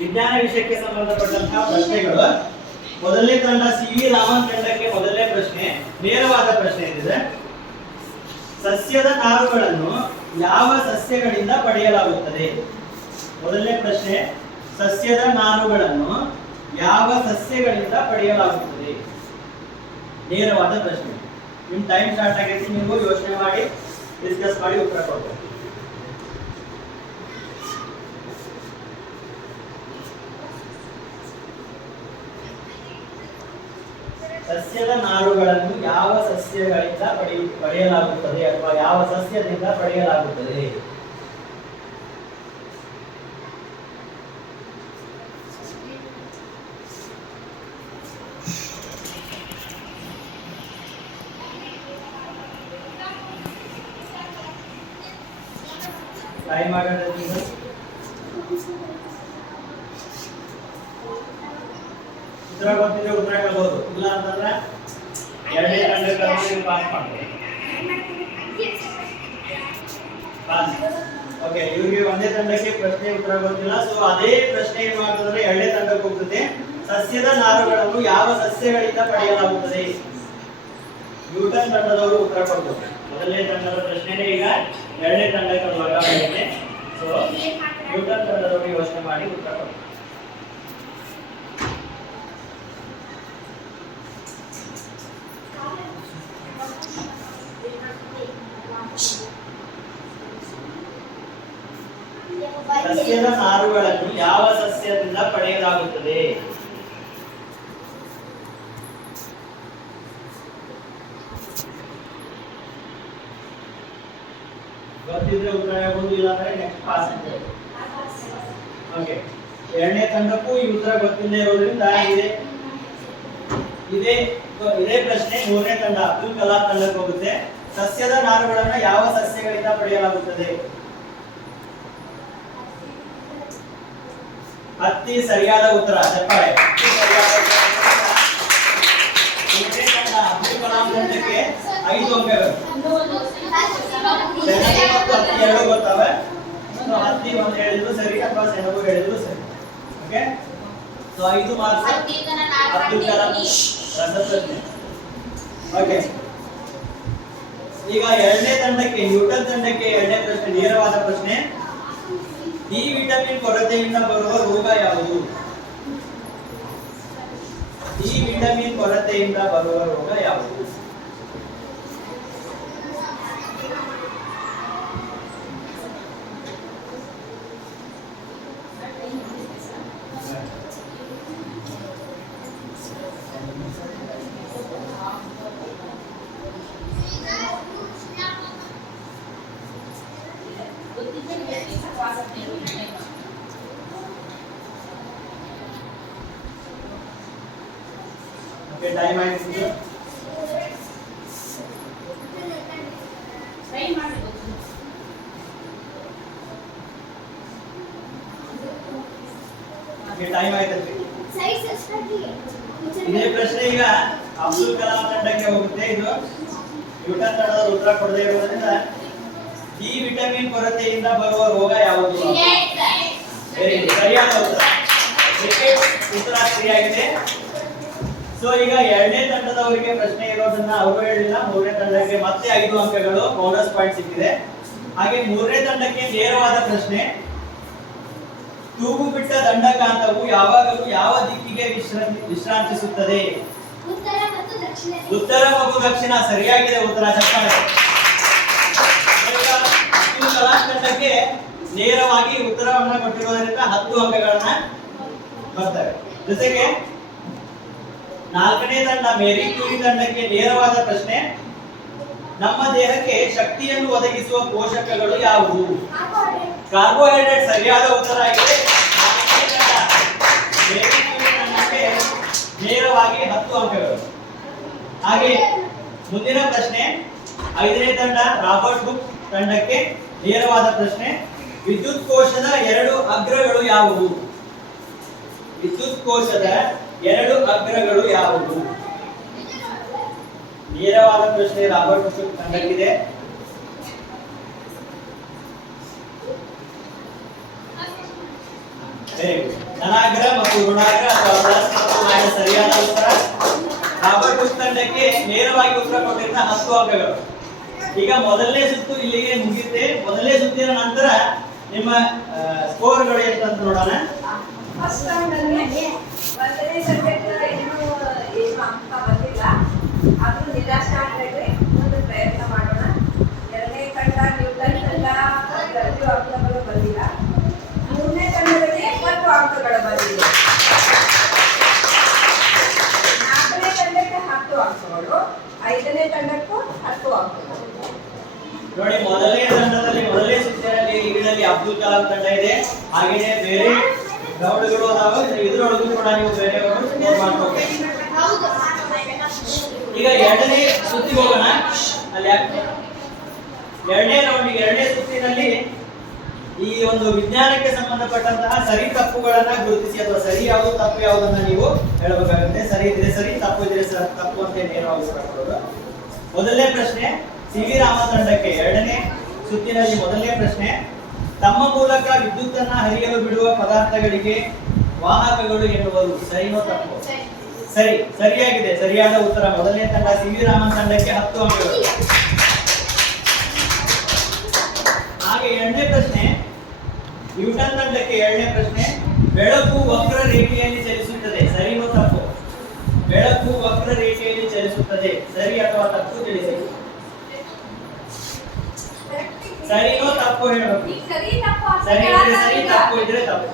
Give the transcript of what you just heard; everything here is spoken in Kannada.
ವಿಜ್ಞಾನ ವಿಷಯಕ್ಕೆ ಸಂಬಂಧಪಟ್ಟಂತಹ ಪ್ರಶ್ನೆಗಳು. ಮೊದಲನೇ ತಂಡ ಸಿ.ವಿ. ರಾಮನ್ ತಂಡಕ್ಕೆ ಮೊದಲನೇ ಪ್ರಶ್ನೆ ನೇರವಾದ ಪ್ರಶ್ನೆ ಇದೆ. ಸಸ್ಯದ ನಾರುಗಳನ್ನು ಯಾವ ಸಸ್ಯಗಳಿಂದ ಪಡೆಯಲಾಗುತ್ತದೆ? ಮೊದಲನೇ ಪ್ರಶ್ನೆ, ಸಸ್ಯದ ನಾರುಗಳನ್ನು ಯಾವ ಸಸ್ಯಗಳಿಂದ ಪಡೆಯಲಾಗುತ್ತದೆ? ನೇರವಾದ ಪ್ರಶ್ನೆ. ನಿಮ್ಮ ಟೈಮ್ ಸ್ಟಾರ್ಟ್ ಆಗೈತಿ, ನೀವು ಯೋಚನೆ ಮಾಡಿ ಡಿಸ್ಕಸ್ ಮಾಡಿ ಉತ್ತರ ಕೊಡಬೇಕು. ಸಸ್ಯದ ನಾರುಗಳನ್ನು ಯಾವ ಸಸ್ಯಗಳಿಂದ ಪಡೆಯಲಾಗುತ್ತದೆ ಅಥವಾ ಯಾವ ಸಸ್ಯದಿಂದ ಪಡೆಯಲಾಗುತ್ತದೆ? ಟೈಮ್ ಆಗುತ್ತೆ. ಉತ್ತರ ಗೊತ್ತಿದ್ರೆ ಉತ್ತರ ಹೇಳ್ಬೋದು, ಇಲ್ಲ ಅಂತಂದ್ರೆ ಎರಡನೇ ತಂಡಕ್ಕೆ ಪಾಸ್ ಮಾಡ್ತೀವಿ. ಓಕೆ, ಇವ್ರಿಗೆ ಒಂದೇ ತಂಡಕ್ಕೆ ಪ್ರಶ್ನೆ ಉತ್ತರ ಗೊತ್ತಿಲ್ಲ, ಸೊ ಅದೇ ಪ್ರಶ್ನೆ ಏನ್ ಮಾಡ್ತಂದ್ರೆ ಎರಡನೇ ತಂಡಕ್ಕೆ ಹೋಗ್ತದೆ. ಸಸ್ಯದ ನಾರುಗಳನ್ನು ಯಾವ ಸಸ್ಯಗಳಿಂದ ಪಡೆಯಲಾಗುತ್ತದೆ? ನ್ಯೂಟನ್ ತಂಡದವರು ಉತ್ತರ ಕೊಡ್ತಾರೆ. ಮೊದಲನೇ ತಂಡದ ಪ್ರಶ್ನೆನೇ ಈಗ ಎರಡನೇ ತಂಡಕ್ಕೆ ವರ್ಗಾವಣೆ. ಸೊ ನ್ಯೂಟನ್ ತಂಡದವರು ಯೋಚನೆ ಮಾಡಿ ಉತ್ತರ ಕೊಡ್ತಾರೆ. ಸಸ್ಯದ ನಾರುಗಳನ್ನು ಯಾವ ಸಸ್ಯದಿಂದ ಪಡೆಯಲಾಗುತ್ತದೆ? ಗೊತ್ತಿದ್ರೆ ಉತ್ತರ ಹೇಳ್ಬೋದು, ಇಲ್ಲ ಅಂದ್ರೆ ನೆಕ್ಸ್ಟ್ ಪಾಸ್ ಅಂತ ಹೇಳಿ. ಓಕೆ, ಎರಡನೇ ತಂಡಕ್ಕೂ ಈ ಉತ್ತರ ಗೊತ್ತಿಲ್ಲದೆ ಇರೋದ್ರಿಂದ ಇದೇ ಪ್ರಶ್ನೆ ಮೂರನೇ ತಂಡ ಅಬ್ದುಲ್ ಕಲಾಂ ತಂಡಕ್ಕೆ ಹೋಗುತ್ತೆ. ಸಸ್ಯದ ನಾರುಗಳನ್ನು ಯಾವ ಸಸ್ಯಗಳಿಂದ ಪಡೆಯಲಾಗುತ್ತದೆ? ಹತ್ತಿ ಸರಿಯಾದ ಉತ್ತರ. ಚಪ್ಪಾಳೆ. ಅಬ್ದುಲ್ ಕಲಾಂ ತಂಡಕ್ಕೆ 5 ಅಂಕಗಳು. ಸೆಣಬು ಮತ್ತು ಹತ್ತಿ ಎರಡು ಗೊತ್ತವೆ. ಹತ್ತಿ ಒಂದು ಹೇಳಿದ್ರು ಸರಿ ಅಥವಾ ಸೆಣಬು ಹೇಳಿದ್ರು ಸರಿ. Okay, so 5 marks Abdul Kalam ರಸಪ್ರಶ್ನೆ. ಓಕೆ, ಈಗ ಎರಡನೇ ತಂಡಕ್ಕೆ ನ್ಯೂಟನ್ ತಂಡಕ್ಕೆ ಎರಡನೇ ಪ್ರಶ್ನೆ ನೇರವಾದ ಪ್ರಶ್ನೆ. ಡಿ ವಿಟಮಿನ್ ಕೊರತೆಯಿಂದ ಬರುವ ರೋಗ ಯಾವುದು? ಡಿ ವಿಟಮಿನ್ ಕೊರತೆಯಿಂದ ಬರುವ ರೋಗ ಯಾವುದು? Okay, time ಆಯ್ತು. ಟೈಮ್ ಆಯ್ತಲ್ರಿ. ಇದೇ ಪ್ರಶ್ನೆ ಈಗ ಅಬ್ದುಲ್ ಕಲಾಂ ತಂಡಕ್ಕೆ ಹೋಗುತ್ತೆ. ಇದು ನ್ಯೂಟನ್ ತಂಡದ ಉತ್ತರ ಕೊಡದೇ ಇರೋದ್ರಿಂದ ಡಿ ವಿಟಮಿನ್ ಕೊರತೆಯಿಂದ ಬರುವ ರೋಗ ಯಾವುದು? ಸರಿಯಾದ ಉತ್ತರ. ಉತ್ತರ ಸರಿಯಾಗಿದೆ. ಸೊ ಈಗ ಎರಡನೇ ತಂಡದವರಿಗೆ ಪ್ರಶ್ನೆ ಇರೋದನ್ನ ಅವರು ಹೇಳಿಲ್ಲ. ಮೂರನೇ ತಂಡಕ್ಕೆ ಮತ್ತೆ 5 ಅಂಕಗಳು ಬೋನಸ್ ಪಾಯಿಂಟ್ ಸಿಕ್ಕಿದೆ. ಹಾಗೆ ಮೂರನೇ ತಂಡಕ್ಕೆ ನೇರವಾದ ಪ್ರಶ್ನೆ. ತೂಗು ಬಿಟ್ಟ ದಂಡಕಾಂತವು ಯಾವಾಗಲೂ ಯಾವ ದಿಕ್ಕಿಗೆ ವಿಶ್ರಾಂತಿಸುತ್ತದೆ? ಉತ್ತರ ಮತ್ತು ದಕ್ಷಿಣ. ಸರಿಯಾಗಿದೆ ಉತ್ತರ. ಚಪ್ಪಾಳೆ. ಅಬ್ದುಲ್ ಕಲಾಂ ತಂಡಕ್ಕೆ ನೇರವಾಗಿ ಉತ್ತರವನ್ನ ಕೊಟ್ಟಿರೋದ್ರಿಂದ 10 ಅಂಕಗಳನ್ನ ಬರ್ತವೆ. ಜೊತೆಗೆ ನಾಲ್ಕನೇ ತಂಡ ಮೇರಿ ಕ್ಯೂರಿ ತಂಡಕ್ಕೆ ನೇರವಾದ ಪ್ರಶ್ನೆ. ನಮ್ಮ ದೇಹಕ್ಕೆ ಶಕ್ತಿಯನ್ನು ಒದಗಿಸುವ ಪೋಷಕಗಳು ಯಾವುವು? ಕಾರ್ಬೋಹೈಡ್ರೇಟ್. ಸರಿಯಾದ ಉತ್ತರ ಆಗಿದೆ. ಮೇರಿ ಕ್ಯೂರಿ ತಂಡಕ್ಕೆ ನೇರವಾಗಿ 10 ಅಂಕಗಳು. ಹಾಗೆ ಮುಂದಿನ ಪ್ರಶ್ನೆ 5ನೇ ತಂಡ ರಾಬರ್ಟ್ ಹುಕ್ ತಂಡಕ್ಕೆ ನೇರವಾದ ಪ್ರಶ್ನೆ. ವಿದ್ಯುತ್ ಕೋಶದ 2 ಅಗ್ರಗಳು ಯಾವುವು? ವಿದ್ಯುತ್ ಕೋಶದ 2 ಅಗ್ರಗಳು ಯಾವುವು? ನೇರವಾದ ಪ್ರಶ್ನೆ ರಾಬರ್ಟ್ ಹುಕ್ ತಂಡಕ್ಕಿದೆ. Very good. ಧನಾಗ್ರ ಮತ್ತು ಋಣಾಗ್ರ ಅಥವಾ ಪ್ಲಸ್ ಮತ್ತು ಮೈನಸ್ ಸರಿಯಾದ ಉತ್ತರ. ರಾಬರ್ಟ್ ತಂಡಕ್ಕೆ ನೇರವಾಗಿ ಉತ್ತರ ಕೊಟ್ಟಿದ್ದ 10 ಅಂಕಗಳು. ಈಗ ಮೊದಲನೇ ಸುತ್ತು ಇಲ್ಲಿಗೆ ಮುಗಿಯುತ್ತೆ. ಮೊದಲನೇ ಸುತ್ತಿನ ನಂತರ ನಿಮ್ಮ ಸ್ಕೋರ್ಗಳು ಎಷ್ಟು ಅಂತ ನೋಡೋಣ. ಫಸ್ಟ್ ರೌಂಡ್ ಅಲ್ಲಿ ಒಂದನೇ ಸಬ್ಜೆಕ್ಟ್ ಏನು ಅಂಕ ಬಂದಿಲ್ಲ, ಆದ್ರೂ ನಿರಾಶೆ ಆಗಬೇಡ್ರಿ, ಮುಂದೆ ಪ್ರಯತ್ನ ಮಾಡೋಣ. ಎರಡನೇ ತಂಡ ನ್ಯೂಟನ್ ತಂಡ 30 ಅಂಕಗಳು ಬಂದಿಲ್ಲ. ಮೂರನೇ ತಂಡದಲ್ಲಿ 20 ಅಂಕಗಳು ಬಂದಿದೆ. ನಾಲ್ಕನೇ ತಂಡಕ್ಕೆ 10 ಅಂಕಗಳು, ಐದನೇ ತಂಡಕ್ಕೂ 10 ಅಂಕಗಳು. ನೋಡಿ, ಮೊದಲನೇ ತಂಡದಲ್ಲಿ ಮೊದಲನೇ ಸುತ್ತಿನಲ್ಲಿ ಲೀಗ್ನಲ್ಲಿ ಅಬ್ದುಲ್ ಕಲಾಂ ತಂಡ ಇದೆ. ಹಾಗೆಯೇ ಬೇರೆ ರೌಂಡ್ಗಳು ಅದಾವ. ಇದರೊಳಗೂ ಕೂಡ ನೀವು ಬೇರೆ ಸ್ಕೋರ್ ಮಾಡ್ಕೋಬೇಕು. ಈಗ ಎರಡನೇ ಸುತ್ತಿಗೆ ಹೋಗೋಣ. ಅಲ್ಲಿ ಎರಡನೇ ರೌಂಡಿಗೆ ಎರಡನೇ ಸುತ್ತಿನಲ್ಲಿ ಈ ಒಂದು ವಿಜ್ಞಾನಕ್ಕೆ ಸಂಬಂಧಪಟ್ಟಂತಹ ಸರಿ ತಪ್ಪುಗಳನ್ನ ಗುರುತಿಸಿ, ಅಥವಾ ಸರಿ ಯಾವುದು ತಪ್ಪು ಯಾವುದನ್ನ ನೀವು ಹೇಳಬೇಕಾಗುತ್ತೆ. ಸರಿ ಇದ್ರೆ ಸರಿ, ತಪ್ಪು ಇದ್ರೆ ತಪ್ಪು ಅಂತ ನೇರವಾಗಿ ಉತ್ತರ ಕೊಡೋದು. ಮೊದಲನೇ ಪ್ರಶ್ನೆ ಸಿ ವಿ ರಾಮ ತಂಡಕ್ಕೆ. ಎರಡನೇ ಸುತ್ತಿನಲ್ಲಿ ಮೊದಲನೇ ಪ್ರಶ್ನೆ, ತಮ್ಮ ಮೂಲಕ ವಿದ್ಯುತ್ತನ್ನ ಹರಿಯಲು ಬಿಡುವ ಪದಾರ್ಥಗಳಿಗೆ ವಾಹಕಗಳು ಎನ್ನುವರು. ಸರಿನೋ ತಪ್ಪು? ಸರಿ, ಸರಿಯಾಗಿದೆ, ಸರಿಯಾದ ಉತ್ತರ. ಮೊದಲನೇ ತಂಡ ಸಿ ವಿ ರಾಮನ್ ತಂಡಕ್ಕೆ 10 ಅಂಕಗಳು. ಹಾಗೆ ಎರಡನೇ ಪ್ರಶ್ನೆ ನ್ಯೂಟನ್ ತಂಡಕ್ಕೆ. ಎರಡನೇ ಪ್ರಶ್ನೆ, ಬೆಳಕು ವಕ್ರ ರೇಖೆಯಲ್ಲಿ ಚಲಿಸುತ್ತದೆ. ಸರಿನೋ ತಪ್ಪು? ಬೆಳಕು ವಕ್ರ ರೇಖೆಯಲ್ಲಿ ಚಲಿಸುತ್ತದೆ. ಸರಿ ಅಥವಾ ತಪ್ಪು ತಿಳಿಸಿ. ಸರಿನೋ ತಪ್ಪು ಹೇಳಬೇಕು. ಸರಿ ಇದ್ರೆ ಸರಿ, ತಪ್ಪು ಇದ್ರೆ ತಪ್ಪು.